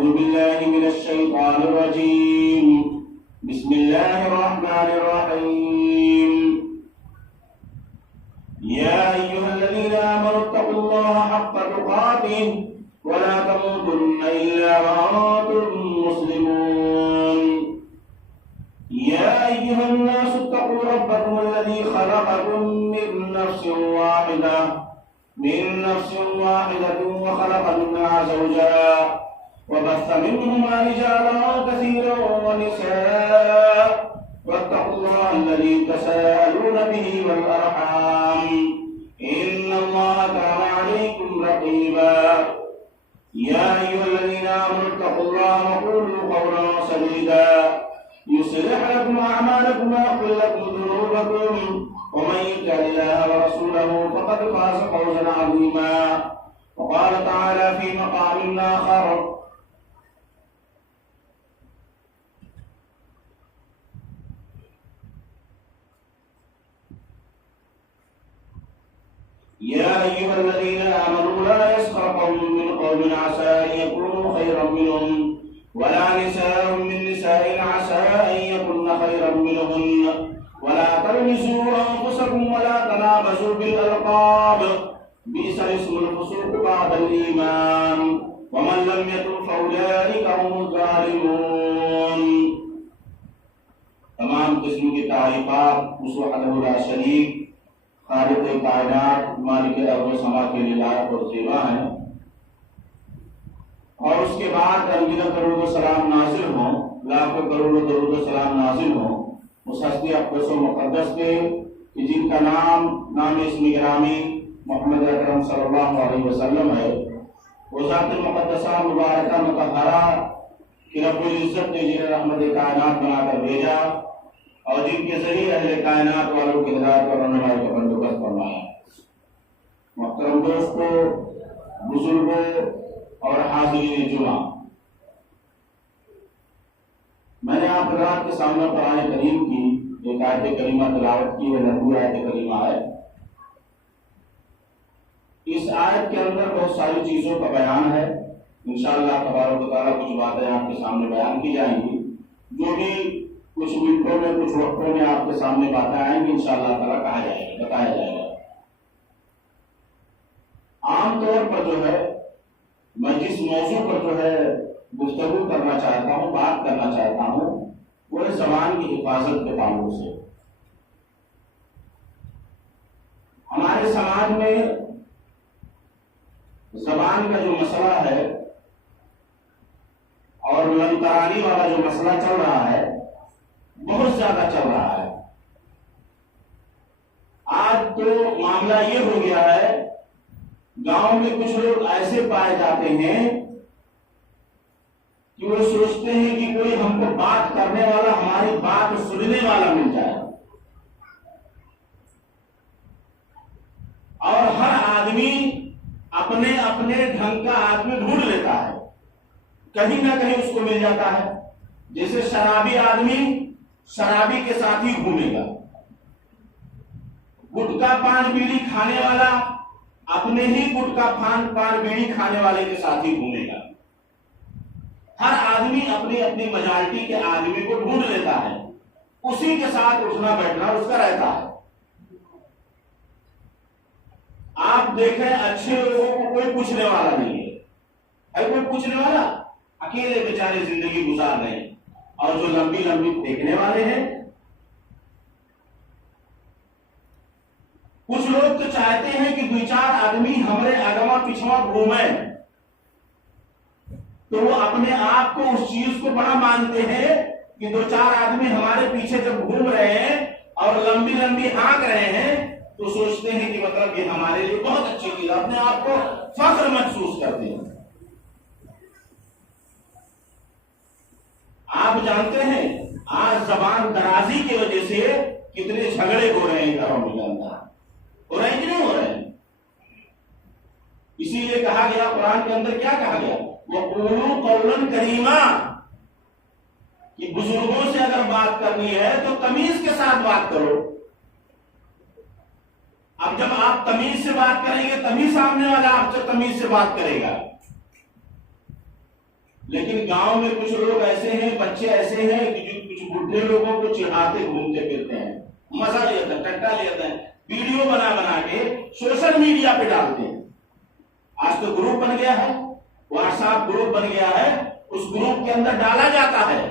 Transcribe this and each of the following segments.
أعوذ بالله من الشيطان الرجيم بسم الله الرحمن الرحيم يا أيها الذين آمنوا اتقوا الله حق تقاته ولا تموتن إلا وأنتم مسلمون يا أيها الناس اتقوا ربكم الذي خلقكم من نفس واحدة وخلق منها زوجها وبث منهما رجالا كثيرا ونساء واتقوا الله الذي تساءلون به والأرحام إن الله كان عليكم رقيبا يا أيها الذين آمنوا اتقوا الله وقولوا قولا سديدا يصلح لكم أعمالكم ويغفر لكم ذنوبكم ومن يطع الله ورسوله فقد فاز فوزا عظيما وقال تعالى في مقام آخر يا أيها الذين آمنوا لا يسخر قوم من قوم عسى أن يكونوا خيرا منهم ولا نساء من نساء عسى أن يكن خيرا منهن ولا تلمزوا أنفسكم ولا تنابزوا بالألقاب بئس الاسم الفسوق بعد الإيمان ومن لم يتب فأولئك هم الظالمون. تمام قسم کی تعریفات اس وحدہ لا شریک خالق کائنات مالک ارض و سما کے لیے لائق اور زیبا ہیں، اور اس کے بعد انگیزہ درود و سلام نازل ہوں، لاکھوں کروڑوں درود و سلام نازل ہوں اس ہستی اقدس و مقدس کے کہ جن کا نام اسم گرامی محمد اکرم صلی اللہ علیہ وسلم ہے، وہ ذات مقدسہ مبارکہ مطہرہ کہ رب العزت نے جنہیں رحمت کائنات بنا کر بھیجا اور جن کے ذریعے اہل کائنات والوں کی ہدایت اور رہنمائی کا بندوبست فرمایا۔ محترم دوستوں، بزرگوں اور حاضرین جمعہ، میں نے آپ حضرات کے سامنے قرآن کریم کی ایک آیت کریمہ تلاوت کی ہے، لمبی آیت کریمہ ہے۔ اس آیت کے اندر بہت ساری چیزوں کا بیان ہے، انشاءاللہ تبارک و تعالیٰ کچھ باتیں آپ کے سامنے بیان کی جائیں گی، جو بھی کچھ منٹوں میں کچھ وقتوں میں آپ کے سامنے باتیں آئیں گی انشاءاللہ تعالیٰ کہا جائے گا، بتایا جائے گا۔ عام طور پر جو ہے میں جس موضوع پر جو ہے گفتگو کرنا چاہتا ہوں، بات کرنا چاہتا ہوں، وہ ہے زبان کی حفاظت کے تعلق سے۔ ہمارے سماج میں زبان کا جو مسئلہ ہے اور لنترانی والا جو مسئلہ چل رہا ہے بہت زیادہ چل رہا ہے۔ آج تو معاملہ یہ ہو گیا ہے، گاؤں میں کچھ لوگ ایسے پائے جاتے ہیں کہ وہ سوچتے ہیں کہ کوئی ہم کو بات کرنے والا، ہماری بات سننے والا مل جائے، اور ہر آدمی اپنے اپنے ڈھنگ کا آدمی ڈھونڈ لیتا ہے، کہیں نہ کہیں اس کو مل جاتا ہے۔ جیسے شرابی آدمی شرابی کے ساتھ ہی گھومے گا، گٹکا پان بیڑی کھانے والا اپنے ہی گٹکا پان بیڑی کھانے والے کے ساتھ ہی گھومے گا۔ ہر آدمی اپنی اپنی میجارٹی کے آدمی کو ڈھونڈ لیتا ہے، اسی کے ساتھ اٹھنا بیٹھنا اس کا رہتا ہے۔ آپ دیکھیں اچھے لوگوں کو کوئی پوچھنے والا نہیں ہے کوئی پوچھنے والا، اکیلے بیچارے زندگی گزار رہے ہیں، اور جو لمبی لمبی پھینکنے والے ہیں، کچھ لوگ تو چاہتے ہیں کہ دو چار آدمی ہمارے اگوا پچھوا گھومیں، تو وہ اپنے آپ کو اس چیز کو بڑا مانتے ہیں کہ دو چار آدمی ہمارے پیچھے جب گھوم رہے ہیں اور لمبی لمبی ہانک رہے ہیں تو سوچتے ہیں کہ مطلب یہ ہمارے لیے بہت اچھی چیز، اپنے آپ کو فخر محسوس کرتے ہیں۔ آپ جانتے ہیں آج زبان درازی کی وجہ سے کتنے جھگڑے ہو رہے ہیں گھروں میں، جانتا ہو رہے ہیں کہ نہیں ہو رہے ہیں؟ اسی لیے کہا گیا قرآن کے اندر، کیا کہا گیا؟ وَقُولُوا قَوْلًا كَرِيمًا، کہ بزرگوں سے اگر بات کرنی ہے تو تمیز کے ساتھ بات کرو۔ اب جب آپ تمیز سے بات کریں گے تبھی سامنے والا آپ سے تمیز سے بات کرے گا، لیکن گاؤں میں کچھ لوگ ایسے ہیں، بچے ایسے ہیں کہ جو کچھ بڈھے لوگوں کو چڑھاتے گھومتے پھرتے ہیں، مزہ لیتے ہیں، ٹٹا لیتے ہیں، ویڈیو بنا کے سوشل میڈیا پہ ڈالتے ہیں۔ آج تو گروپ بن گیا ہے، واٹس ایپ گروپ بن گیا ہے، اس گروپ کے اندر ڈالا جاتا ہے،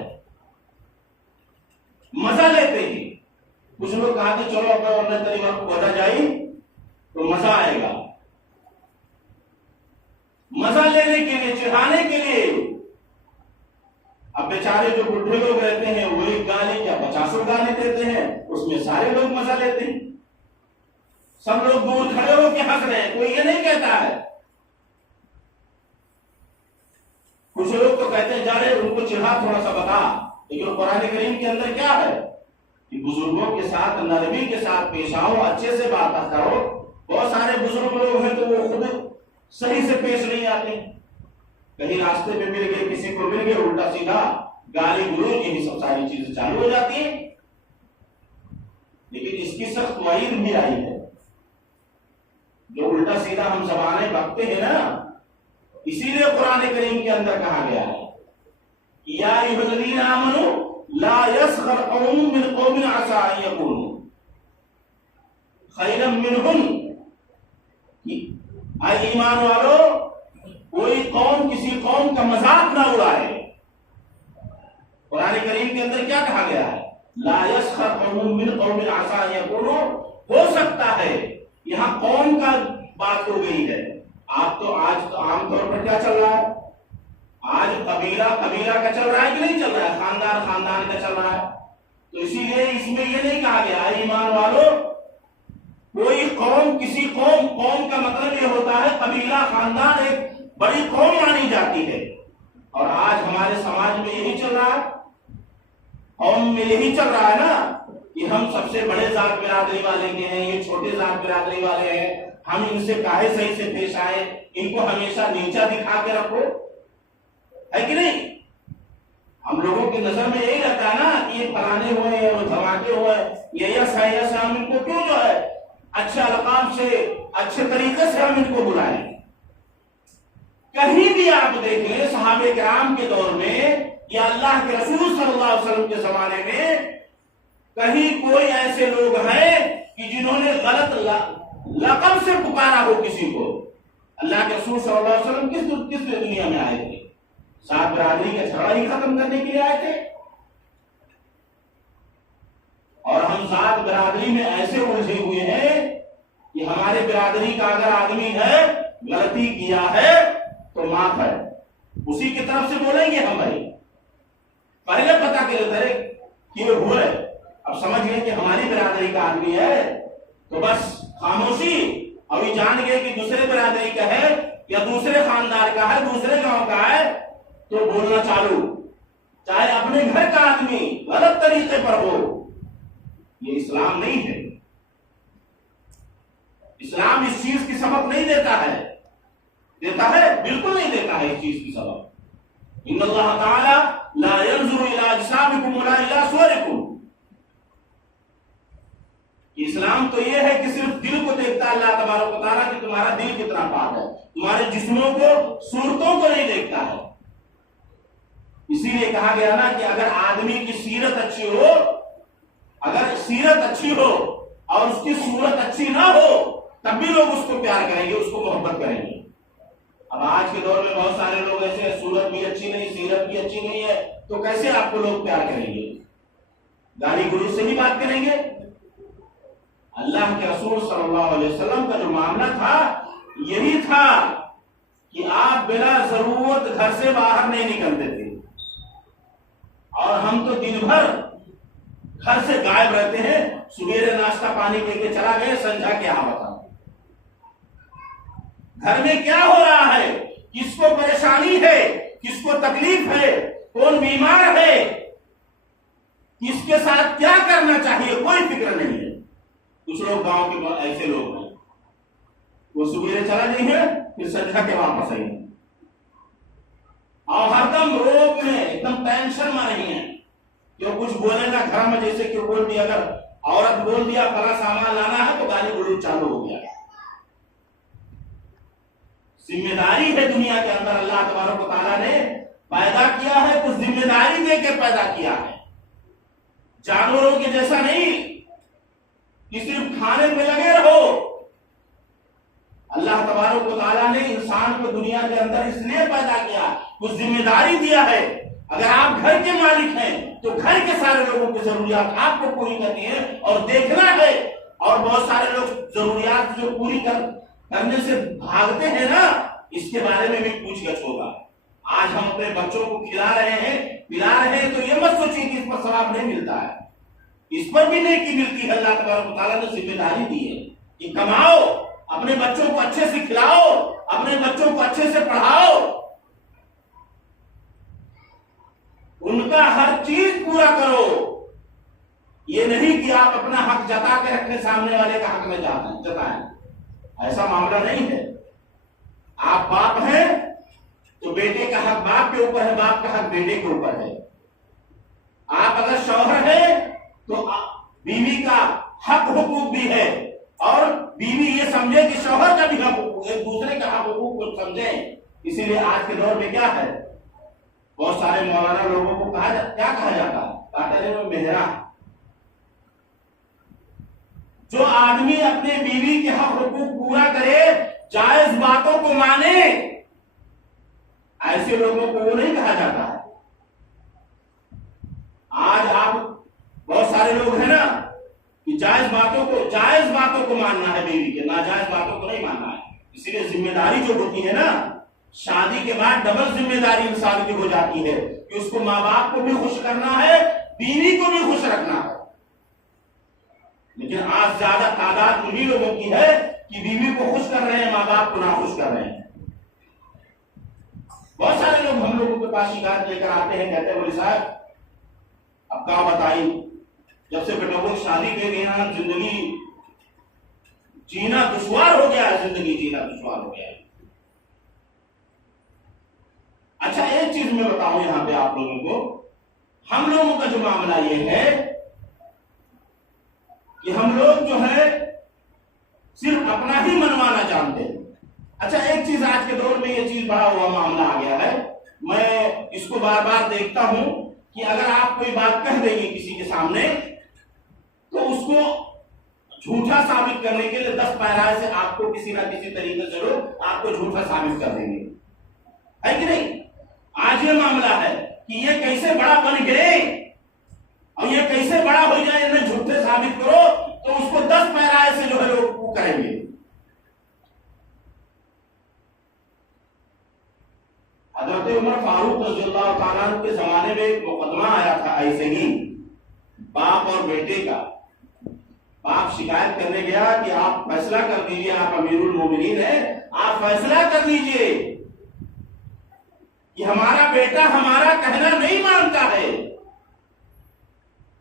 مزہ لیتے ہیں۔ کچھ لوگ کہتے چلو اپنا طریقہ بتا جائے تو مزہ آئے گا، مزہ لینے کے لیے، چڑھانے کے لیے۔ اب بیچارے جو بڈھے لوگ رہتے ہیں وہی گانے کیا 50 گانے دیتے ہیں، اس میں سارے لوگ مزہ لیتے ہیں، سب لوگ دور کھڑے ہو کے ہنس رہے ہیں، کوئی یہ نہیں کہتا ہے۔ کچھ لوگ تو کہتے ہیں جا رہے ان کو چڑھا تھوڑا سا بتا، لیکن قرآن کریم کے اندر کیا ہے کہ بزرگوں کے ساتھ نرمی کے ساتھ پیش آؤ، اچھے سے بات کرو۔ بہت سارے بزرگ لوگ ہیں تو وہ خود صحیح سے پیش نہیں آتے، کہیں راستے میں مل گئے، کسی کو مل گئے، الٹا سیدھا گالی گلوچ، یہی سب ساری چیزیں چالو ہو جاتی ہیں۔ لیکن اس کی سخت وعید بھی آئی ہے، جو الٹا سیدھا ہم زبانیں بکتے ہیں نا، اسی لیے قرآن کریم کے اندر کہا گیا ہے یا ایھا الذین آمنوا لا یسخر قوم من قوم عسى ان یکونوا خیرا منہم، اے ایمان والو کوئی قوم کسی قوم کا مذاق نہ اڑائے۔ قرآن کریم کے اندر کیا کہا گیا ہے؟ لا یسخر قوم من قوم عسى ان یکونوا، ہو سکتا ہے، یہاں قوم کا بات ہو گئی ہے۔ آپ تو آج تو عام طور پر کیا چل رہا ہے؟ آج قبیلہ کا چل رہا ہے کہ نہیں چل رہا ہے؟ خاندان کا چل رہا ہے۔ تو اسی لیے اس میں یہ نہیں کہا گیا اے ایمان والو کوئی قوم کسی قوم کا مطلب یہ ہوتا ہے قبیلہ، خاندان، ایک بڑی قوم مانی جاتی ہے۔ اور آج ہمارے سماج میں یہی چل رہا ہے، قوم میں یہی چل رہا ہے نا کہ ہم سب سے بڑے ذات برادری والے کے ہیں، یہ چھوٹے ذات برادری والے ہیں، ہم ان سے کاہے صحیح سے پیش آئے، ان کو ہمیشہ نیچا دکھا کے رکھو، ہے کہ نہیں؟ ہم لوگوں کی نظر میں یہی رہتا ہے نا کہ یہ فلانے ہوئے اور دھماکے ہوئے، یہ یس ہم ان کو کیوں جو ہے اچھے القاب سے، اچھے طریقے سے ہم ان کو بلائیں۔ کہیں بھی آپ دیکھیں صحابہ کرام کے دور میں یا اللہ کے رسول صلی اللہ علیہ وسلم کے زمانے میں کہیں کوئی ایسے لوگ ہیں کہ جنہوں نے غلط لقب سے پکارا ہو کسی کو؟ اللہ کے رسول صلی اللہ علیہ وسلم کس دنیا میں آئے تھے؟ سات برادری کا جھگڑا ہی ختم کرنے کے لیے آئے تھے۔ اور ہم سات برادری میں ایسے الجھے ہوئے ہیں کہ ہمارے برادری کا اگر آدمی ہے غلطی کیا ہے تو معاف ہے، اسی کی طرف سے بولیں گے ہم۔ بھائی پہلے پتا کہ ہوئے، اب سمجھ گئے کہ ہماری برادری کا آدمی ہے تو بس خاموشی، ابھی جان گئے کہ دوسرے برادری کا ہے یا دوسرے خاندان کا ہے، دوسرے گاؤں کا ہے تو بولنا چالو، چاہے اپنے گھر کا آدمی غلط طریقے پر ہو۔ یہ اسلام نہیں ہے، اسلام اس چیز کی سبق نہیں دیتا ہے، بالکل نہیں دیتا ہے اس چیز کی سبق۔ ان اللہ تعالی لا ينظر الى اجسامکم ولا الى صورکم، اسلام تو یہ ہے کہ صرف دل کو دیکھتا ہے اللہ تبارک و تعالیٰ کہ تمہارا دل کتنا پاک ہے، تمہارے جسموں کو، صورتوں کو نہیں دیکھتا ہے۔ اسی لیے کہا گیا نا کہ اگر آدمی کی سیرت اچھی ہو، اگر سیرت اچھی ہو اور اس کی صورت اچھی نہ ہو تب بھی لوگ اس کو پیار کریں گے، اس کو محبت کریں گے۔ اب آج کے دور میں بہت سارے لوگ ایسے ہیں، صورت بھی اچھی نہیں، سیرت بھی اچھی نہیں ہے، تو کیسے آپ کو لوگ پیار کریں گے؟ گالی گلوچ سے ہی بات کریں گے؟ اللہ کے رسول صلی اللہ علیہ وسلم کا جو معاملہ تھا یہی تھا کہ آپ بلا ضرورت گھر سے باہر نہیں نکلتے تھے، اور ہم تو دن بھر گھر سے غائب رہتے ہیں، سویرے ناشتہ پانی لے کے چلا گئے، سنجھا کے آ بتا گھر میں کیا ہو رہا ہے، کس کو پریشانی ہے، کس کو تکلیف ہے، کون بیمار ہے، کس کے ساتھ کیا کرنا چاہیے، کوئی فکر نہیں ہے۔ کچھ لوگ گاؤں کے ایسے لوگ ہیں، وہ سویرے چلا نہیں ہے پھر سنجھا کے واپس آئیں گے، اور ہر دم روب میں ایک دم ٹینشن میں نہیں ہے کہ وہ کچھ بولے گا گھر میں، جیسے کہ بول دیا، اگر عورت بول دیا فلاں سامان لانا ہے تو گالی گلوچ چالو ہو گیا۔ ذمہ داری ہے دنیا کے اندر، اللہ تبارک و تعالیٰ نے پیدا کیا ہے تو ذمہ داری دے کے پیدا کیا ہے، جانوروں کے جیسا نہیں کہ صرف کھانے پہ لگے رہو۔ اللہ تبارک و تعالیٰ نے انسان کو دنیا کے اندر اس لیے پیدا کیا، کچھ ذمہ داری دیا ہے۔ اگر آپ گھر کے مالک ہیں تو گھر کے سارے لوگوں کی ضروریات آپ کو پوری کرنی ہے اور دیکھنا ہے، اور بہت سارے لوگ ضروریات جو پوری کرنے سے بھاگتے ہیں نا، اس کے بارے میں بھی پوچھ گچھ ہوگا۔ آج ہم اپنے بچوں کو کھلا رہے ہیں، پلا رہے ہیں، تو یہ مت سوچیں کہ اس پر ثواب نہیں ملتا ہے، اس پر بھی نیکی ملتی ہے۔ اللہ تبارک و تعالیٰ نے ذمہ داری دی ہے کہ کماؤ، اپنے بچوں کو اچھے سے کھلاؤ، اپنے بچوں کو اچھے سے پڑھاؤ، ان کا ہر چیز پورا کرو۔ یہ نہیں کہ آپ اپنا حق جتا کے رکھیں، سامنے والے کا حق میں جتائیں، ایسا معاملہ نہیں ہے۔ آپ باپ ہیں تو بیٹے کا حق باپ کے اوپر ہے، باپ کا حق بیٹے کے اوپر ہے۔ آپ اگر شوہر ہیں تو بیوی کا حق حقوق بھی ہے، اور بیوی یہ سمجھے کہ شوہر کا بھی حق حقوق، ایک دوسرے کا حق حقوق کو سمجھیں۔ اسی لیے آج کے دور میں کیا ہے، بہت سارے مولانا لوگوں کو کیا کہا جاتا ہے، کاٹنے میں مہرا۔ جو آدمی اپنے بیوی کے حق حقوق پورا کرے، جائز باتوں کو مانے، ایسے لوگوں کو وہ نہیں کہا جاتا ہے۔ آج آپ بہت سارے لوگ ہیں نا کہ جائز باتوں کو ماننا ہے بیوی کے، ناجائز باتوں کو نہیں ماننا ہے۔ اسی لیے ذمہ داری جو ہوتی ہے نا، شادی کے بعد ڈبل ذمہ داری انسان کی ہو جاتی ہے کہ اس کو ماں باپ کو بھی خوش کرنا ہے، بیوی کو بھی خوش رکھنا ہے۔ لیکن آج زیادہ تعداد انہی لوگوں کی ہے کہ بیوی کو خوش کر رہے ہیں، ماں باپ کو ناخوش کر رہے ہیں۔ بہت سارے لوگ ہم لوگوں کے پاس شکایت لے کر آتے ہیں، کہتے ہیں بولے صاحب اب کیا بتائیں، جب سے بیٹا وہ شادی کے گئے نا، زندگی جینا دشوار ہو گیا ہے، زندگی جینا دشوار ہو گیا ہے۔ اچھا ایک چیز میں بتاؤں یہاں پہ آپ لوگوں کو، ہم لوگوں کا جو معاملہ یہ ہے کہ ہم لوگ جو ہے صرف اپنا ہی منوانا جانتے ہیں۔ اچھا ایک چیز آج کے دور میں یہ چیز بڑا ہوا معاملہ آ گیا ہے، میں اس کو بار بار دیکھتا ہوں کہ اگر آپ کوئی بات کہہ دیں گے کسی کے سامنے تو اس کو جھوٹا ثابت کرنے کے لیے 10 پیرائے سے آپ کو کسی نہ کسی طریقے سے لوگ آپ کو جھوٹا ثابت کر دیں گے، ہے کہ نہیں؟ آج یہ معاملہ ہے کہ یہ کیسے بڑا بن گئے اور یہ کیسے بڑا ہو جائے، انہیں جھوٹے ثابت کرو تو اس کو 10 پیرائے سے جو ہے لوگ کریں گے۔ حضرت عمر فاروق رضی اللہ تعالیٰ عنہ کے زمانے میں ایک مقدمہ آیا تھا ایسے ہی، باپ اور بیٹے کا۔ باپ شکایت کرنے گیا کہ آپ فیصلہ کر دیجئے، آپ امیر المومنین ہیں، آپ فیصلہ کر لیجئے کہ ہمارا بیٹا ہمارا کہنا نہیں مانتا ہے،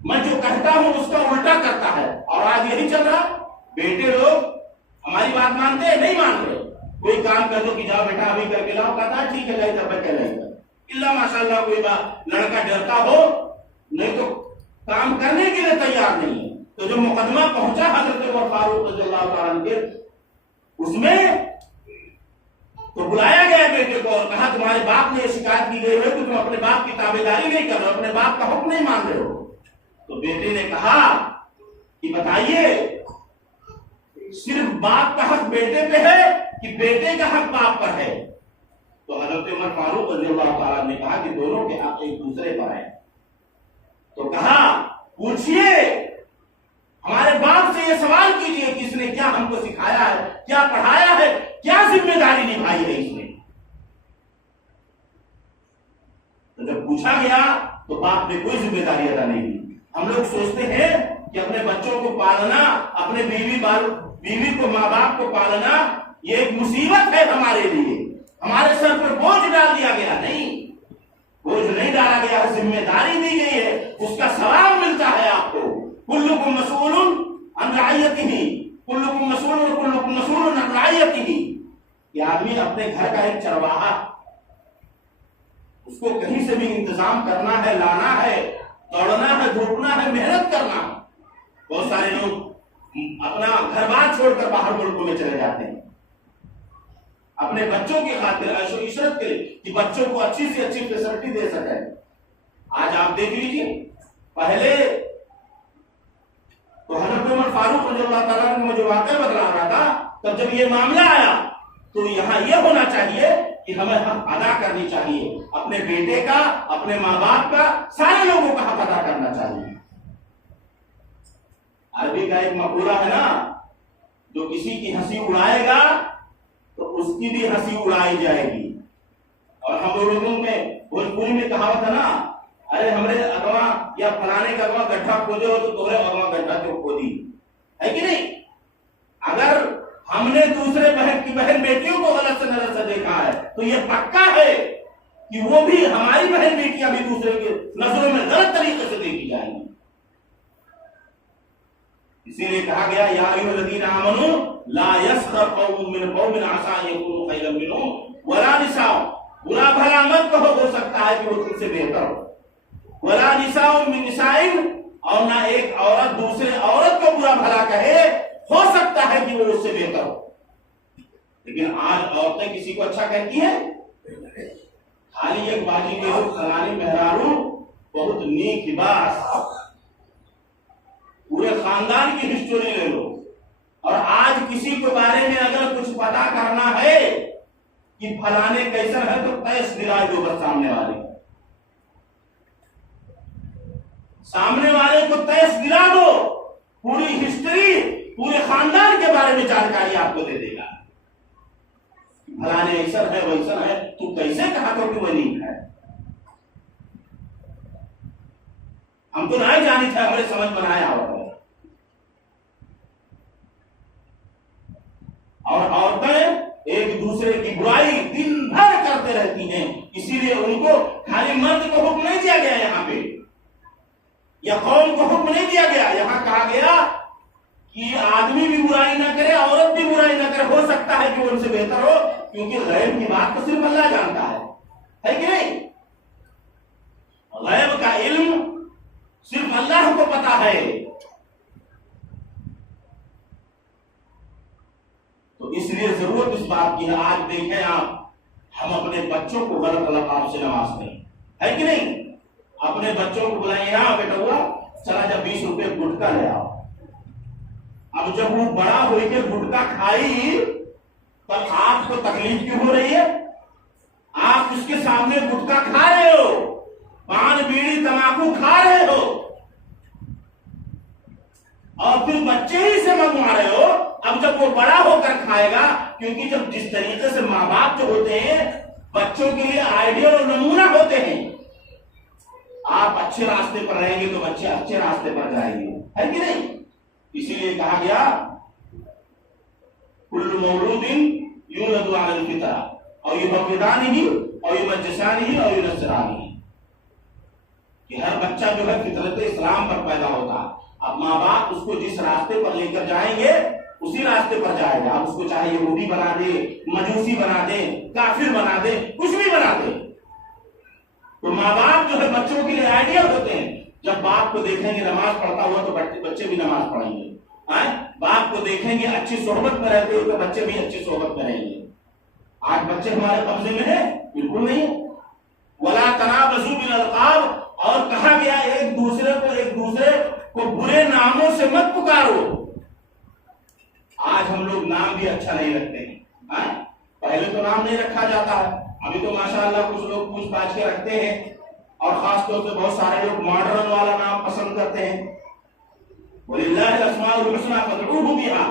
میں جو کہتا ہوں اس کا الٹا کرتا ہے۔ اور آج یہی چل رہا، بیٹے لوگ ہماری بات مانتے ہیں نہیں مان رہے، کوئی کام کر دو کہ جاؤ بیٹا ابھی کر کے لاؤ، کہتا ہے ٹھیک ہے جائے جب میں کہہ رہے گا، اللہ ماشاء اللہ کوئی لڑکا ڈرتا ہو نہیں تو کام کرنے کے لیے تیار نہیں ہے۔ تو جو مقدمہ پہنچا حضرت عمر فاروق رضی اللہ تعالیٰ عنہ کے، اس میں تو بلایا گیا بیٹے کو اور کہا تمہارے باپ نے یہ شکایت کی گئی ہے کہ تم اپنے باپ کی تابعداری نہیں کر رہے ہو، اپنے باپ کا حکم نہیں مان رہے ہو۔ تو بیٹے نے کہا کہ بتائیے صرف باپ کا حق بیٹے پہ ہے کہ بیٹے کا حق باپ پر ہے؟ تو حضرت عمر فاروق رضی اللہ تعالیٰ نے کہا کہ دونوں کے حق ایک دوسرے پر ہیں۔ تو کہا پوچھئے ہمارے باپ سے یہ سوال کیجئے کہ اس نے کیا ہم کو سکھایا ہے، کیا پڑھایا ہے، کیا ذمہ داری نبھائی ہے اس نے۔ تو جب پوچھا گیا تو باپ نے کوئی ذمہ داری ادا نہیں کی۔ ہم لوگ سوچتے ہیں کہ اپنے بچوں کو پالنا، اپنے بیوی کو، ماں باپ کو پالنا یہ ایک مصیبت ہے ہمارے لیے، ہمارے سر پر بوجھ ڈال دیا گیا۔ نہیں، بوجھ نہیں ڈالا گیا، ذمہ داری دی گئی ہے، اس کا ثواب ملتا ہے آپ کو۔ کلکم مسئول عن رعیتہ، کلکم مسئول اور کلکم مسئول عن رعیتہ۔ یہ آدمی اپنے گھر کا ایک چرواہا، اس کو کہیں سے بھی انتظام کرنا ہے، لانا ہے، دوڑنا ہے، دھوپنا ہے، محنت کرنا ہے۔ بہت سارے لوگ اپنا گھر بار چھوڑ کر باہر ملکوں میں چلے جاتے ہیں۔ اپنے بچوں کی خاطر عیش و عشرت کے لیے کہ بچوں کو اچھی سے اچھی فیسلٹی دے سکے. آج آپ دیکھ لیجیے، پہلے تو حضرت عمر فاروق رضی اللہ تعالیٰ عنہ جو واقعہ بدلا رہا تھا، تب جب یہ معاملہ آیا تو یہاں یہ ہونا چاہیے کہ ہمیں حق ادا کرنی چاہیے، اپنے بیٹے کا، اپنے ماں باپ کا، سارے لوگوں کا حق ادا کرنا چاہیے. عربی کا ایک مقولہ ہے نا، جو کسی کی ہنسی اڑائے گا تو اس کی بھی ہنسی اڑائی جائے گی. اور ہم لوگوں میں بھوجپوری میں کہاوت ہے نا، ارے ہمارے اگوا یا فلانے کا اگوا گڈھا کھودے ہو تو تمہارے اگوا گڈھا کیوں کھودی، ہے کہ نہیں؟ اگر ہم نے دوسرے بہن کی بہن بیٹیوں کو غلط سے نظر سے دیکھا ہے تو یہ پکا ہے کہ وہ بھی، ہماری بہن بیٹیاں بھی دوسرے کے نظروں میں غلط طریقے سے دیکھی جائیں گی. اسی لیے کہا گیا یا ایھا الذین آمنوا لا یسخر قوم من قوم عسى ان یکونوا خیرا منهم ولا نساء، برا بھلا مت کہو، ہو سکتا ہے کہ وہ تم سے بہتر ہو. ولا نساء من نساء، اور نہ ایک عورت دوسرے عورت کو برا بھلا کہے، ہو سکتا ہے کہ وہ اس سے بہتر ہو. لیکن آج عورتیں کسی کو اچھا کہتی ہیں؟ خالی ایک باجی کے فلانی مہرارو بہت نیک لباس، پورے خاندان کی ہسٹوری لے لو. اور آج کسی کے بارے میں اگر کچھ پتا کرنا ہے کہ فلانے کیسا ہے تو تیس دلا دو بس سامنے والے کو تیس دلا دو، پوری ہسٹری، پورے خاندان کے بارے میں جانکاری آپ کو دے دے گا. فلانے ایسا ہے ویسا ہے، تو کیسے کہا تو کہ وہ نہیں ہے؟ ہم تو نہیں جانی تھے، ہمارے سمجھ بنایا ہوا ہے. اور عورتیں ایک دوسرے کی برائی دن بھر کرتے رہتی ہیں، اسی لیے ان کو خالی مرد کو حکم نہیں دیا گیا یہاں پہ، یا قوم کو حکم نہیں دیا گیا. یہاں کہا گیا کہ آدمی بھی برائی نہ کرے، عورت بھی برائی نہ کرے، ہو سکتا ہے کہ وہ ان سے بہتر ہو، کیونکہ غیب کی بات تو صرف اللہ جانتا ہے کہ نہیں؟ غیب کا علم صرف اللہ کو پتا ہے. تو اس لیے ضرورت اس بات کی ہے. آج دیکھیں آپ، ہم اپنے بچوں کو غلط القاب سے نوازتے ہیں، ہے کہ نہیں؟ اپنے بچوں کو بلائیں، یہاں بیٹا ہوا چلا جب 20 روپے گٹکا لے آؤ. اب جب وہ بڑا ہو کے گٹکا کھائی تب آپ کو تکلیف کیوں ہو رہی ہے؟ آپ اس کے سامنے گٹکا کھا رہے ہو، پان بیڑی تمباکو کھا رہے ہو، اور پھر بچے ہی سے منگوا رہے ہو. اب جب وہ بڑا ہو کر کھائے گا، کیونکہ جب جس طریقے سے ماں باپ جو ہوتے ہیں بچوں کے لیے آئیڈیل اور نمونہ ہوتے ہیں، آپ اچھے راستے پر رہیں گے تو بچے اچھے راستے پر جائیں گے، ہے کہ نہیں؟ اسی لیے کہا گیا کل مولود یولد علی الفطرہ او یہودانہ او یمجسانہ او ینصرانہ، کہ ہر بچہ جو ہے فطرت اسلام پر پیدا ہوتا. اب ماں باپ اس کو جس راستے پر لے کر جائیں گے اسی راستے پر جائے گا. اب اس کو چاہے یہودی بنا دے، مجوسی بنا دے، کافر بنا دے، کچھ بھی بنا دے. تو ماں باپ جو ہے بچوں کے لیے آئیڈیل ہوتے ہیں. جب باپ کو دیکھیں گے نماز پڑھتا ہوا تو بچے بھی نماز پڑھیں گے. باپ کو دیکھیں گے اچھی صحبت میں رہتے ہوئے تو بچے بھی اچھی صحبت میں رہیں گے. آج بچے ہمارے قبضے میں ہیں؟ بالکل نہیں. ولا تنابزوا بالالقاب، اور کہا گیا ایک دوسرے کو برے ناموں سے مت پکارو. آج ہم لوگ نام بھی اچھا نہیں رکھتے ہیں. پہلے تو نام نہیں رکھا جاتا ہے، ابھی تو ماشاءاللہ کچھ لوگ پوچھ پاچھ کے رکھتے ہیں، اور خاص طور سے بہت سارے لوگ ماڈرن والا نام پسند کرتے ہیں. وَلِلَّهِ الْأَسْمَاءُ الْحُسْنَىٰ فَادْعُوهُ بِهَا،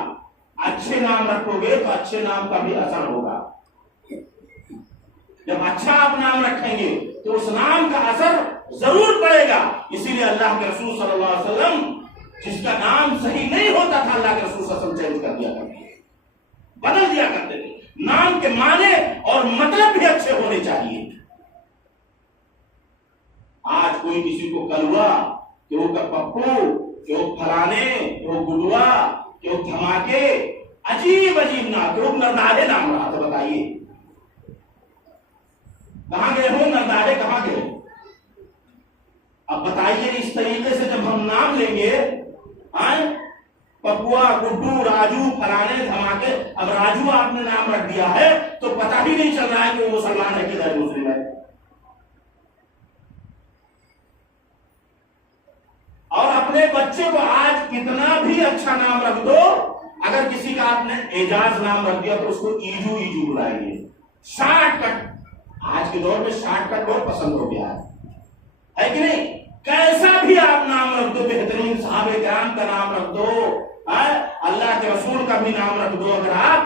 اچھے نام رکھو گے تو اچھے نام کا بھی اثر ہوگا. جب اچھا آپ نام رکھیں گے تو اس نام کا اثر ضرور پڑے گا. اسی لیے اللہ کے رسول صلی اللہ علیہ وسلم جس کا نام صحیح نہیں ہوتا تھا، اللہ کے رسول صلی اللہ علیہ وسلم چینج کر دیا کرتے تھے، بدل دیا کرتے تھے. نام کے معنی اور مطلب بھی اچھے ہونے چاہیے. آج کوئی کسی کو کلوا کہ وہ پپو، کہ وہ فلانے، کہ وہ گڈوا، کہ وہ دھماکے، عجیب نام، کہ وہ نرداڑے نام رہا تھا. بتائیے کہاں گئے ہو نرداڑے، کہاں گئے؟ اب بتائیے اس طریقے سے جب ہم نام لیں گے، پپوا، گڈو، راجو، فلانے، دھماکے، اب راجو آپ نے نام رکھ دیا ہے تو پتہ ہی نہیں چل رہا ہے کہ وہ مسلمان ہے کہ غیر مسلم ہے. اور اپنے بچے کو آج کتنا بھی اچھا نام رکھ دو، اگر کسی کا آپ نے اعجاز نام رکھ دیا تو اس کو ایجو ایجو بلائیں گے. شارٹ کٹ، آج کے دور میں شارٹ کٹ بہت پسند ہو گیا ہے کہ نہیں؟ کیسا بھی آپ نام رکھ دو، بہترین صحابہ کرام کا نام رکھ دو، اللہ کے رسول کا بھی نام رکھ دو اگر آپ،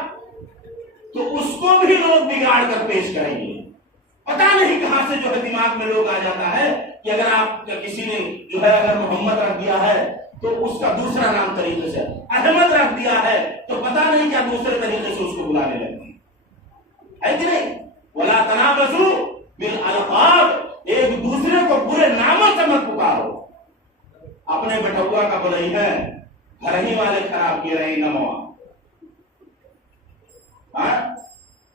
تو اس کو بھی لوگ بگاڑ کر پیش کریں گے. پتا نہیں کہاں سے جو ہے دماغ میں لوگ آ جاتا ہے کہ اگر آپ کسی نے جو ہے اگر محمد رکھ دیا ہے تو اس کا دوسرا نام طریقے سے، احمد رکھ دیا ہے تو پتا نہیں کیا دوسرے طریقے سے اس کو بلانے لگتے ہیں، ہے کہ نہیں؟ وَلَا تَنَابَزُوا بِالْأَلْقَابِ، ایک دوسرے کو برے ناموں سے مت پکارو. اپنے بٹوا کا بلئی ہے، گھر ہی والے خراب کیے رہے نموا.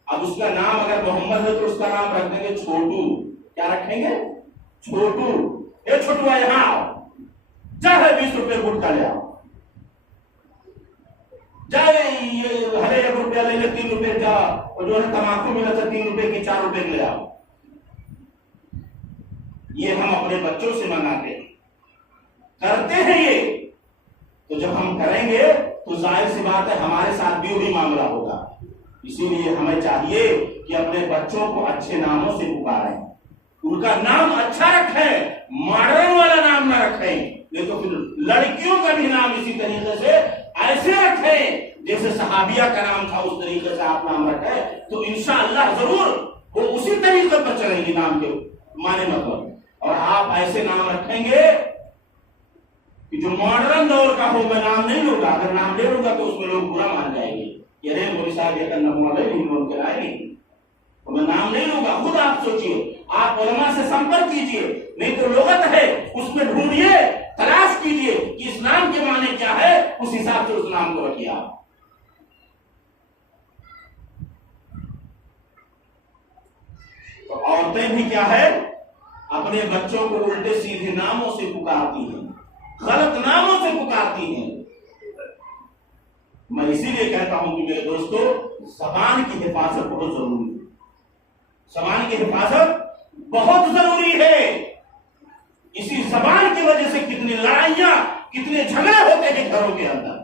اب اس کا نام اگر محمد ہے تو اس کا نام رکھ دیں گے چھوٹو. کیا رکھیں گے؟ چھوٹو. اے چھوٹوا یہاں آؤ، چاہے 20 روپے گٹ کا لے آؤ، چاہے ہرے 1 روپیہ لے لے 3 روپے کا، اور جو ہے تماکو ملا تھا 3 روپے کی 4 روپے لے آؤ. یہ ہم اپنے بچوں سے منگاتے ہیں، کرتے ہیں یہ. تو جب ہم کریں گے تو ظاہر سی بات ہے ہمارے ساتھ بھی وہی معاملہ ہوگا. اسی لیے ہمیں چاہیے کہ اپنے بچوں کو اچھے ناموں سے پکاریں، ان کا نام اچھا رکھیں، ماڈرن والا نام نہ رکھیں. نہیں تو پھر لڑکیوں کا بھی نام اسی طریقے سے ایسے رکھیں جیسے صحابیہ کا نام تھا، اس طریقے سے آپ نام رکھیں تو انشاءاللہ ضرور وہ اسی طریقے پر چلیں گی نام کے معنی مطلب. اور آپ ایسے نام رکھیں گے کہ جو ماڈرن دور کا ہو. میں نام نہیں لوں گا، اگر نام لے لوں گا تو اس میں لوگ برا مان جائیں گے کہ ارے مولوی صاحب یہ کرنا ہوا نہیں ان کے رائے نہیں، تو میں نام نہیں لوں گا. خود آپ سوچئے، آپ علماء سے سمپرک کیجئے، نہیں تو لغت ہے اس میں ڈھونڈیے، تلاش کیجئے کہ اس نام کے معنی کیا ہے، اس حساب سے اس نام کو رکھیے. آپ تو عورتیں بھی کیا ہے، اپنے بچوں کو الٹے سیدھے ناموں سے پکارتی ہیں، غلط ناموں سے پکارتی ہیں. میں اسی لیے کہتا ہوں کہ میرے دوستو، زبان کی حفاظت بہت ضروری ہے. زبان کی حفاظت بہت ضروری ہے. اسی زبان کی وجہ سے کتنی لڑائیاں، کتنے جھگڑے ہوتے ہیں گھروں کے اندر.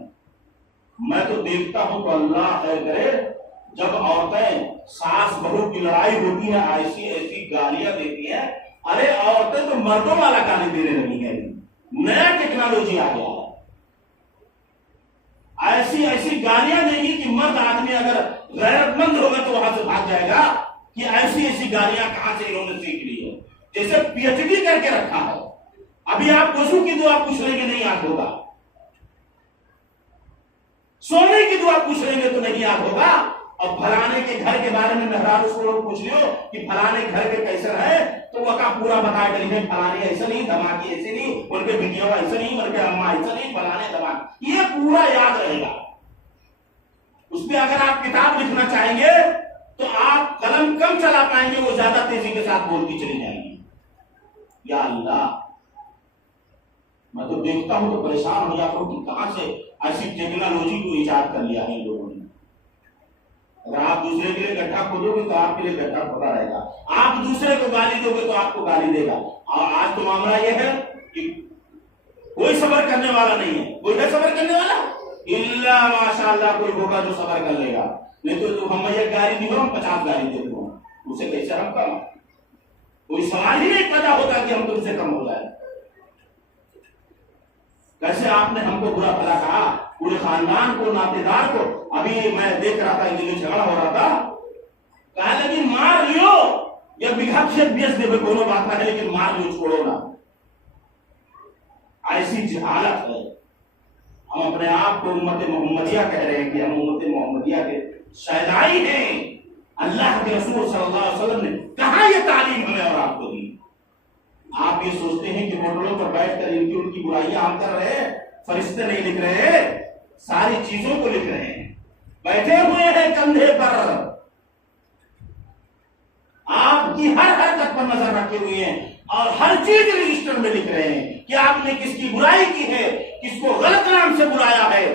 میں تو دیکھتا ہوں تو اللہ خیر کرے، جب عورتیں ساس بہو کی لڑائی ہوتی ہے ایسی ایسی گالیاں دیتی ہیں. ارے عورتیں تو مردوں والا گالی دینے لگی ہیں، نیا ٹیکنالوجی آ گیا ہے. ایسی ایسی گالیاں دیں گی کہ مرد آدمی اگر غیرت مند ہوگا تو وہاں سے بھاگ جائے گا کہ ایسی ایسی گالیاں کہاں سے انہوں نے سیکھ لی ہے، جیسے پی ایچ ڈی کر کے رکھا ہے. ابھی آپ وضو کی دعا پوچھ لیں گے نہیں یاد ہوگا، سونے کی دعا پوچھ لیں گے تو نہیں یاد ہوگا. اور پھلانے کے گھر کے بارے میں مہراج اس کو لوگ پوچھ لیو کہ پھلانے گھر کے کیسے رہے تو وہ کا پورا بتا کر نہیں، پھلانے ایسا نہیں، دھماکی ایسے نہیں، ان کے بیٹیوں ایسا نہیں، ان کے اماں ایسا نہیں، پھلانے دھماکی، یہ پورا یاد رہے گا. اس پہ اگر آپ کتاب لکھنا چاہیں گے تو آپ قلم کم چلا پائیں گے، وہ زیادہ تیزی کے ساتھ بولتی چلی جائیں گی. یا اللہ، میں تو دیکھتا ہوں تو پریشان ہو جاتا ہوں کہ کہاں سے ایسی ٹیکنالوجی کو ایجاد کر لیا ہے ان لوگوں نے. اگر آپ دوسرے کے لیے گڈھا کھودو گے تو آپ کے لیے گڈھا کھودا رہے گا، آپ دوسرے کو گالی دو گے تو آپ کو گالی دے گا. اور آج تو معاملہ یہ ہے کہ کوئی صبر کرنے والا نہیں ہے. کوئی ہے صبر کرنے والا؟ الا ماشاءاللہ کوئی ہوگا جو صبر کر لے گا. نہیں تو ہم ایک گالی نہیں ہو، ہم 50 گالی دے دوں، اسے کیسے ہم کم؟ کوئی سوال ہی نہیں پیدا ہوتا کہ ہم تم سے کم ہو جائے. کیسے آپ نے ہم کو برا بھلا کہا، پورے خاندان کو، ناطے دار کو. ابھی میں دیکھ رہا تھا کہ جھگڑا ہو رہا تھا، کہا لیکن مار لیو یا بگھا کھیت بیچ دے، دونوں بات ہے لیکن مار لیو، چھوڑو نا. ایسی جہالت ہے. ہم اپنے آپ کو امت محمدیہ کہہ رہے ہیں کہ ہم امت محمدیہ کے شہدائی ہیں. اللہ کے رسول صلی اللہ علیہ وسلم نے کہاں یہ تعلیم ہمیں اور آپ کو دی. آپ یہ سوچتے ہیں کہ ہوٹلوں پر بیٹھ کر ان کی برائیاں ہم کر رہے ہیں، فرشتے نہیں لکھ رہے ہیں، ساری چیزوں کو لکھ رہے ہیں. بیٹھے ہوئے ہیں کندھے پر، آپ کی ہر حرکت پر نظر رکھے ہوئے ہیں اور ہر چیز رجسٹر میں لکھ رہے ہیں کہ آپ نے کس کی برائی کی ہے، کس کو غلط نام سے بلایا ہے،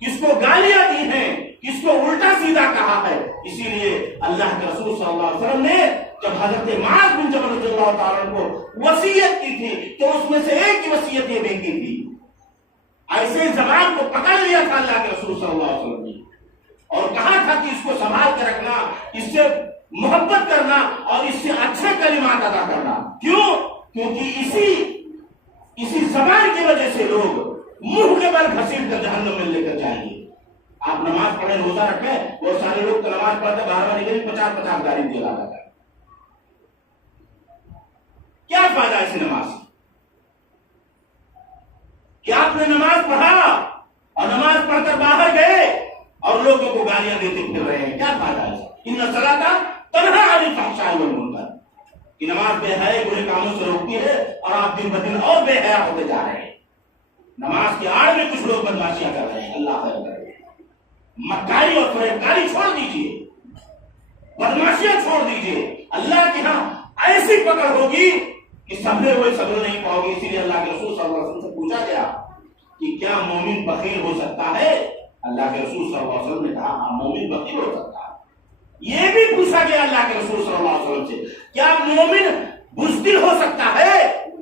کس کو گالیاں دی ہیں، اس کو الٹا سیدھا کہا ہے. اسی لیے اللہ کے رسول صلی اللہ علیہ وسلم نے جب حضرت معاذ بن جبل رضی اللہ تعالیٰ عنہ کو وصیت کی تھی تو اس میں سے ایک کی وصیت یہ بھی کی تھی. ایسے زبان کو پکڑ لیا تھا اللہ کے رسول صلی اللہ علیہ وسلم نے اور کہا تھا کہ اس کو سنبھال کے رکھنا, اس سے محبت کرنا اور اس سے اچھے کلمات ادا کرنا. کیوں؟ کیونکہ اسی زبان کی وجہ سے لوگ منہ کے بل گھسیٹ کر جہنم میں لے کر جائیں گے. آپ نماز پڑھیں, روزہ رکھیں, بہت سارے لوگ تو نماز پڑھتے باہر نکلے 50 گالی دے رہا ہے. کیا فائدہ ایسی نماز کی کہ آپ نے نماز پڑھا اور نماز پڑھ کر باہر گئے اور لوگوں کو گالیاں دیتے پھر رہے ہیں؟ کیا فائدہ ہے؟ ان الصلاۃ تنہی عن الفحشاء والمنکر کہ نماز بے حیائی برے کاموں سے روکتی ہے اور آپ دن بدن اور بے حیا ہوتے جا رہے ہیں. نماز کے آڑ میں کچھ لوگ بدماشیاں کر رہے ہیں. اللہ خیر کرے. مکاری اور فریبکاری چھوڑ دیجیے, بدماشیاں چھوڑ دیجیے. اللہ کے ہاں ایسی پکڑ ہوگی کہ سبرے ہوئے صبر نہیں پاؤ گے. اسی لیے اللہ کے رسول صلی اللہ علیہ وسلم سے پوچھا گیا کہ کیا مومن بخیل ہو سکتا ہے؟ اللہ کے رسول صلی اللہ علیہ وسلم نے کہا ہاں مومن بخیل ہو سکتا ہے. یہ بھی پوچھا گیا اللہ کے رسول صلی اللہ علیہ وسلم سے کیا مومن بزدل ہو سکتا ہے؟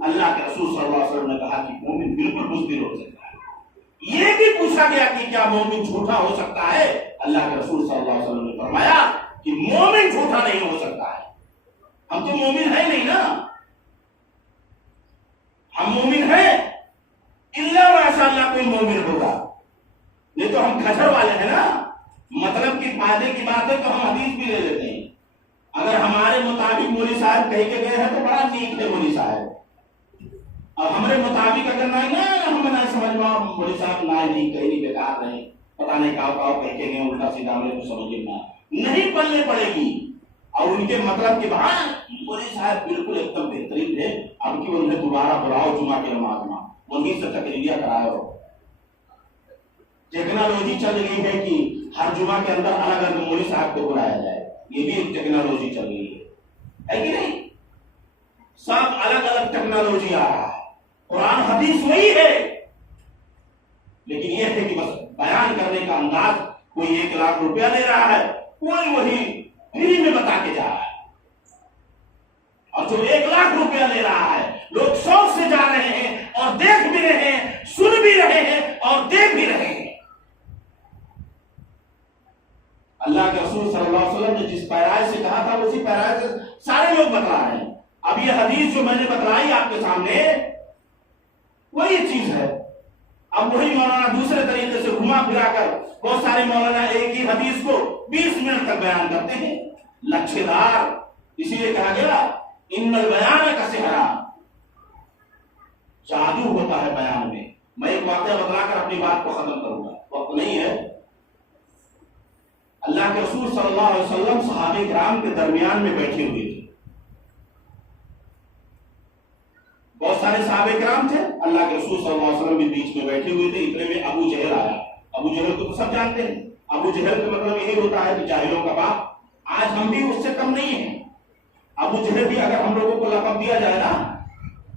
اللہ کے رسول صلی اللہ علیہ وسلم نے کہا کہ مومن بالکل بزدل ہو سکتا ہے. یہ بھی پوچھا گیا کہ کیا مومن جھوٹا ہو سکتا ہے؟ اللہ کے رسول صلی اللہ علیہ وسلم نے فرمایا کہ مومن جھوٹا نہیں ہو سکتا ہے. ہم تو مومن ہیں نہیں نا, ہم مومن ہیں الا ماشاء اللہ کوئی مومن ہوگا, نہیں تو ہم کھچڑ والے ہیں نا. مطلب کی فائدے کی بات ہے تو ہم حدیث بھی لے لیتے ہیں. اگر ہمارے مطابق مولوی صاحب کہہ کے گئے ہیں تو بڑا نیک ہے مولوی صاحب, اور ہمارے مطابق اگر نہیں نا ہم نہ سمجھ پاؤ مولوی صاحب نہ نہیں کہیں نہیں بیکار رہے پتہ نہیں کہاں کہہ کے گئے الٹا سیدھا ہم کو سمجھ نہیں پلنے پڑے گی. اور ان کے مطلب کہ بھائی مولوی صاحب بالکل ایک دم بہترین تھے, اب کی انہیں دوبارہ بلاؤ جمعہ کے نماز میں وہیں سے تقریریاں کرائے. ٹیکنالوجی چل رہی ہے کہ ہر جمعہ کے اندر الگ الگ مولوی صاحب کو بلایا جائے, یہ بھی ایک ٹیکنالوجی چل رہی ہے کہ نہیں؟ سب الگ الگ ٹیکنالوجی آ رہا ہے. قرآن حدیث وہی ہے, لیکن یہ ہے کہ بس بیان کرنے کا انداز, کوئی 1 لاکھ روپیہ لے رہا ہے, کوئی وہی فری میں بتا کے جا رہا ہے. اور جو 1 لاکھ روپیہ لے رہا ہے لوگ شوق سے جا رہے ہیں اور دیکھ بھی رہے ہیں, سن بھی رہے ہیں اور دیکھ بھی رہے ہیں. اللہ کے رسول صلی اللہ علیہ وسلم نے جس پیرائے سے کہا تھا اسی پیرائے سے سارے لوگ بتلا رہے ہیں. اب یہ حدیث جو میں نے بتلائی آپ کے سامنے وہی چیز ہے. اب وہی مولانا دوسرے طریقے سے گھما پھرا کر بہت سارے مولانا ایک ہی حدیث کو 20 منٹ تک بیان کرتے ہیں, لچھے دار. اسی لیے کہا گیا ان البیان کا سحرا, جادو ہوتا ہے بیان میں. میں ایک واقعہ بتلا کر اپنی بات کو ختم کروں گا, وقت نہیں ہے. اللہ کے رسول صلی اللہ علیہ وسلم صحابہ کرام کے درمیان میں بیٹھے ہوئے تھے. بہت سارے صحابہ کرام تھے, اللہ کے رسول صلی اللہ علیہ وسلم بھی بیچ میں بیٹھے ہوئے تھے. اتنے میں ابو جہل آیا. ابو جہل کو تو سب جانتے ہیں. ابو جہل کا مطلب یہی ہوتا ہے کہ جاہلوں کا باپ. آج ہم بھی اس سے کم نہیں ہیں. ابو جہل بھی اگر ہم لوگوں کو لقب دیا جائے نا,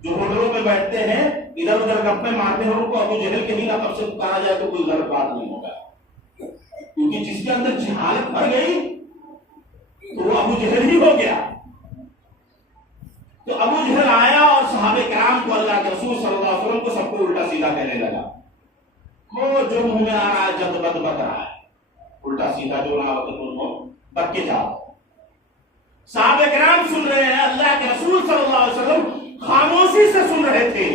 جو ہوٹلوں میں بیٹھتے ہیں ادھر ادھر گپے مارتے ہیں, ان کو ابو جہل کے ہی لقب سے پکارا جائے تو کوئی غلط بات نہیں ہوگا, کیونکہ جس کے اندر جہالت بھر گئی تو وہ ابو جہل ہی ہو گیا. تو ابو جہل آیا اور صحابہ کرام کو اللہ کے رسول صلی اللہ علیہ وسلم کو سب کو الٹا سیدھا کہنے لگا. وہ جو منہ میں آ رہا ہے جد بد بک رہا ہے, الٹا سیدھا جو نہ بک کے جاؤ. صحابہ کرام سن رہے ہیں, اللہ کے رسول صلی اللہ علیہ وسلم خاموشی سے سن رہے تھے,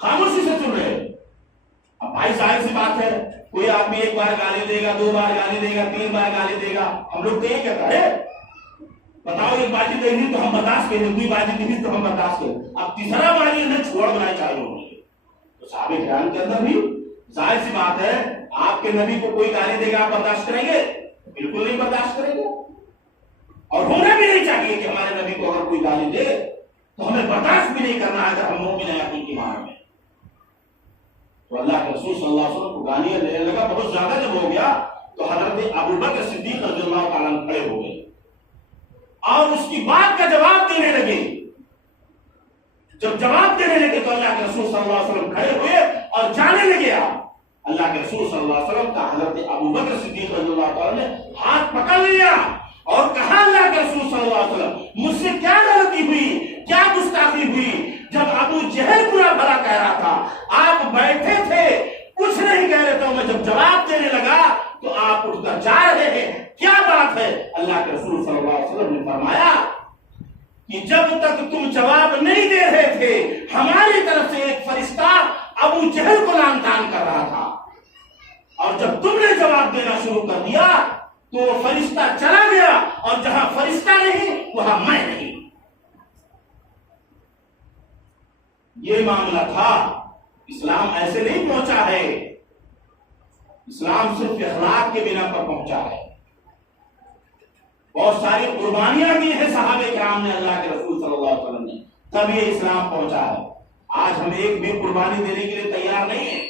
خاموشی سے سن رہے. اب بھائی ظاہر سی بات ہے, کوئی آدمی 1 بار گالی دے گا, 2 بار گالی دے گا, 3 بار گالی دے گا, ہم لوگ تو یہ کہتا ہے بتاؤ 1 بازی دینی تو ہم برداشت کریں, 2 بازی دینی تو ہم برداشت کریں, اب تیسرا بازی انہیں چھوڑ بنائے چاہیے ہوں گے. تو صحابہ کرام کے اندر بھی ظاہر سی بات ہے, آپ کے نبی کو کوئی گالی دے گا آپ برداشت کریں گے؟ بالکل نہیں برداشت کریں گے. اور ہونا بھی نہیں چاہیے کہ ہمارے نبی کو اگر کوئی گالی دے تو ہمیں برداشت بھی نہیں کرنا اگر ہم مومن ہیں اپنی ایمان میں. تو اللہ کے رسول صلی اللہ علیہ وسلم کو گالیاں دینے لگا. بہت زیادہ جب ہو گیا تو حضرت ابوبکر صدیق رضی اللہ تعالیٰ عنہ کھڑے ہو گئے اور اس کی بات کا جواب دینے لگے. جب جواب دینے لگے تو اللہ کے رسول صلی اللہ علیہ وسلم کھڑے ہوئے اور جانے لگے. اللہ کے رسول صلی اللہ علیہ وسلم کا حضرت ابو بکر صدیق رضی اللہ تعالیٰ نے ہاتھ پکڑ لیا اور کہا اللہ کے رسول صلی اللہ علیہ وسلم مجھ سے کیا غلطی ہوئی، کیا گستاخی ہوئی؟ جب ابو جہل برا بھلا کہہ رہا تھا آپ بیٹھے تھے کچھ نہیں کہہ رہے تھے، میں جب جواب دینے لگا تو آپ اٹھ کر جا رہے ہیں، کیا بات ہے؟ اللہ کے رسول صلی اللہ علیہ وسلم نے فرمایا کہ جب تک تم جواب نہیں دے رہے تھے ہماری طرف سے ایک فرشتہ ابو جہل کو لعن طعن کر رہا تھا، اور جب تم نے جواب دینا شروع کر دیا تو وہ فرشتہ چلا گیا، اور جہاں فرشتہ نہیں وہاں میں نہیں۔ یہ معاملہ تھا۔ اسلام ایسے نہیں پہنچا ہے، اسلام صرف اخلاق کے بنا پر پہنچا ہے۔ بہت ساری قربانیاں دی ہیں صحابہ کرام نے اللہ کے رسول صلی اللہ علیہ وسلم نے، تب یہ اسلام پہنچا ہے۔ آج ہم ایک بھی قربانی دینے کے لیے تیار نہیں ہیں۔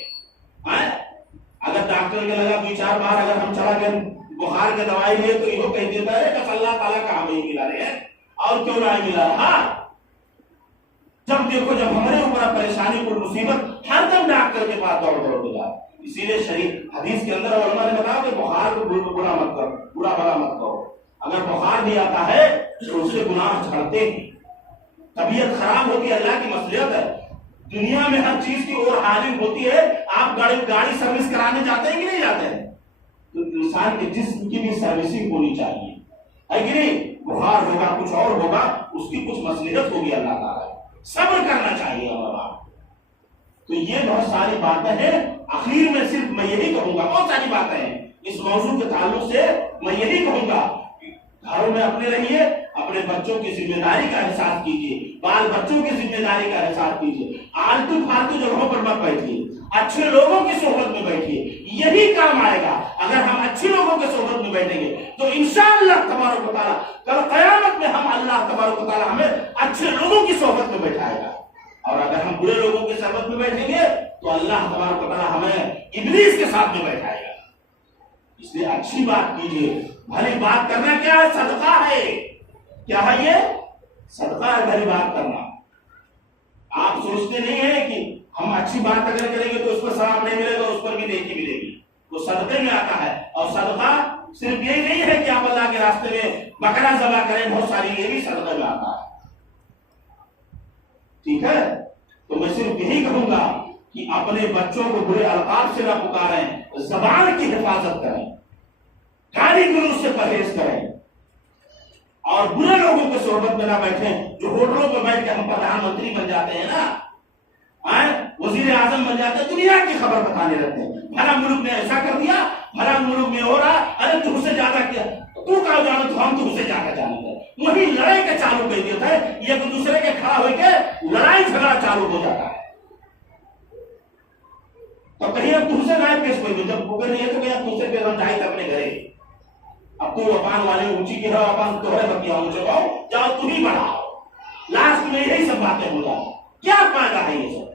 اگر ڈاکٹر کے لگا 2-4 بار اگر ہم چلا گئے بخار کی دوائی لے تو یہ کہہ دیتا ہے کہ اللہ تعالیٰ کا ہمیں ملا رہے ہیں، اور کیوں نہ ملا رہا؟ جب دیکھو جب ہمارے اوپر پریشانی کوئی مصیبت ہر دم ڈاکٹر کے پاس دوڑ کے جائے۔ اسی لیے شریف حدیث کے اندر علماء نے بتایا کہ بخار کو برا مت کرو، برا بھلا مت کرو۔ اگر بخار بھی آتا ہے تو اس سے گناہ جھڑتے ہیں، طبیعت خراب ہوتی ہے، اللہ کی مصلحت ہے۔ دنیا میں ہر چیز کی اور حاجت ہوتی ہے، آپ گاڑی سروس کرانے جاتے ہیں کہ نہیں جاتے ہیں؟ تو انسان کے جسم کی بھی سروسنگ ہونی چاہیے، ہے کہ نہیں؟ بخار ہوگا، کچھ اور ہوگا، اس کی کچھ مصلحت ہوگی، اللہ تعالیٰ صبر کرنا چاہیے۔ اور تو یہ بہت ساری باتیں ہیں۔ آخر میں صرف میں یہی کہوں گا، بہت ساری باتیں ہیں اس موضوع کے تعلق سے، میں یہی کہوں گا گھروں میں اپنے رہیے، اپنے بچوں کی ذمہ داری کا احساس کیجیے، بال بچوں کی ذمہ داری کا احساس کیجیے، آلتو فالتو جگہوں پر مت بیٹھیے، اچھے لوگوں کی صحبت میں بیٹھیے، یہی کام آئے گا۔ اگر ہم اچھے لوگوں کی صحبت میں بیٹھیں گے تو انشاءاللہ تبارک و تعالیٰ کل قیامت میں ہم اللہ تبارک و تعالیٰ ہمیں اچھے لوگوں کی صحبت میں بیٹھائے گا، اور اگر ہم برے لوگوں کی صحبت میں بیٹھیں گے تو اللہ تبارک و تعالیٰ ہمیں ابلیس کے ساتھ میں بیٹھائے گا۔ اس لیے اچھی بات کیجیے، بھلی بات کرنا کیا ہے؟ صدقہ ہے۔ کیا ہے یہ؟ صدقہ ہے بھلی بات کرنا۔ آپ سوچتے نہیں ہیں کہ ہم اچھی بات اگر کریں گے تو اس پر ثواب نہیں ملے گا، اس پر بھی نیکی ملے گی، وہ صدقے میں آتا ہے۔ اور صدقہ صرف یہی نہیں ہے کہ آپ اللہ کے راستے میں بکرا ذبح کریں، بہت ساری یہ بھی صدقے میں آتا ہے۔ ٹھیک ہے؟ تو میں صرف یہی کہوں گا کہ اپنے بچوں کو برے القاب سے نہ پکاریں، زبان کی حفاظت کریں، گالی گلوچ سے پرہیز کریں، اور برے لوگوں کے صحبت میں نہ بیٹھیں۔ جو ہوٹلوں پہ بیٹھ کے ہم پردھان منتری بن جاتے ہیں نا، وزیر اعظم بن جاتے ہیں، دنیا کی خبر بتانے رہتے ہیں، بھلا ملک نے ایسا کر دیا، بھلا ملک میں ہو رہا، ارے تم سے زیادہ کیا، تو کہاں جانا تو ہم تم سے جا کر جانے گئے۔ وہی لڑائی کا چالو کر دیتا ہے، ایک دوسرے کے کھڑا ہو کے لڑائی جھگڑا چالو ہو جاتا ہے۔ تو کہیں اب تم سے نہ پیش کوئی جب بھوکے نہیں ہے تو کہیں تم سے پیش ہم جائے اپنے گھرے، اب تو اپان والے اونچی کی رہو، اپان توڑے بکیاں اونچے پاؤ، جاؤ تم ہی بڑھاؤ، لاسٹ میں یہی سب باتیں ہو جائیں۔ کیا فائدہ ہے یہ سب؟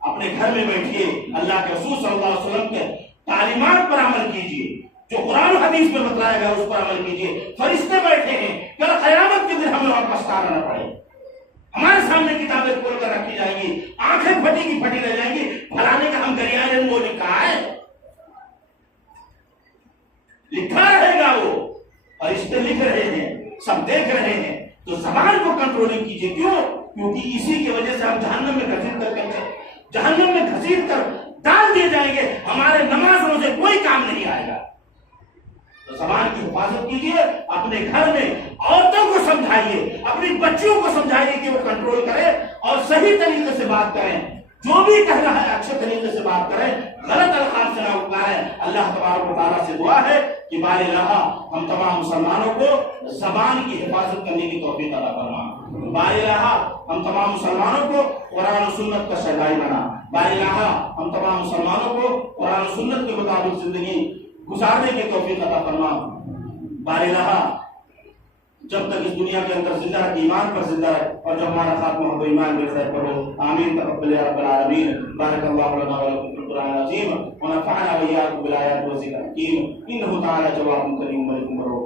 اپنے گھر میں بیٹھیے، اللہ کے رسول صلی اللہ علیہ وسلم کے تعلیمات پر عمل کیجیے، جو قرآن حدیث میں بتلایا گیا اس پر عمل کیجیے۔ فرشتے بیٹھے ہیں، کل قیامت کے دن ہمیں اور پچھتانا نہ پڑے۔ ہمارے سامنے کتابیں کھول کر رکھی جائیں گی، آنکھیں پھٹی کی پھٹی رہ جائیں گی، فلانے کا ہم دریا نے وہ لکھا ہے، لکھا رہے گا وہ، فرشتے لکھ رہے ہیں، سب دیکھ رہے ہیں۔ تو زبان کو کنٹرولنگ کیجیے، کیوں؟ کیونکہ اسی کی وجہ سے ہم جہنم میں گھسیٹ کر ڈال دیے جائیں گے، ہمارے نماز روزے کوئی کام نہیں آئے گا۔ تو زبان کی حفاظت کیجیے، اپنے گھر میں عورتوں کو سمجھائیے، اپنی بچیوں کو سمجھائیے کہ وہ کنٹرول کرے اور صحیح طریقے سے بات کریں، جو بھی کہنا ہے اچھے طریقے سے بات کریں، غلط الفاظ سے نہ اٹھائیں۔ اللہ تبارک و تعالیٰ سے دعا ہے کہ بار الہ ہم تمام مسلمانوں کو زبان کی حفاظت کرنے کی توفیق عطا فرما۔ بار الہ ہم تمام مسلمانوں کو قرآن و سنت کا شہدائی بنا۔ بار الہ ہم تمام مسلمانوں کو قرآن و سنت کے مطابق زندگی گزارنے کی توفیق عطا فرما۔ بار الہ جب تک اس دنیا کے اندر زندہ ہے، ایمان پر زندہ ہے، اور جب ہمارا خاتمہ ہو تو ایمان بالخیر پر ہو۔ آمین تقبل یا رب العالمین۔ بارک اللہ لنا ولکم فی القرآن العظیم ونفعنا وإياکم بالآیات والذکر الحکیم، انہ تعالی جواد کریم ملک مروح۔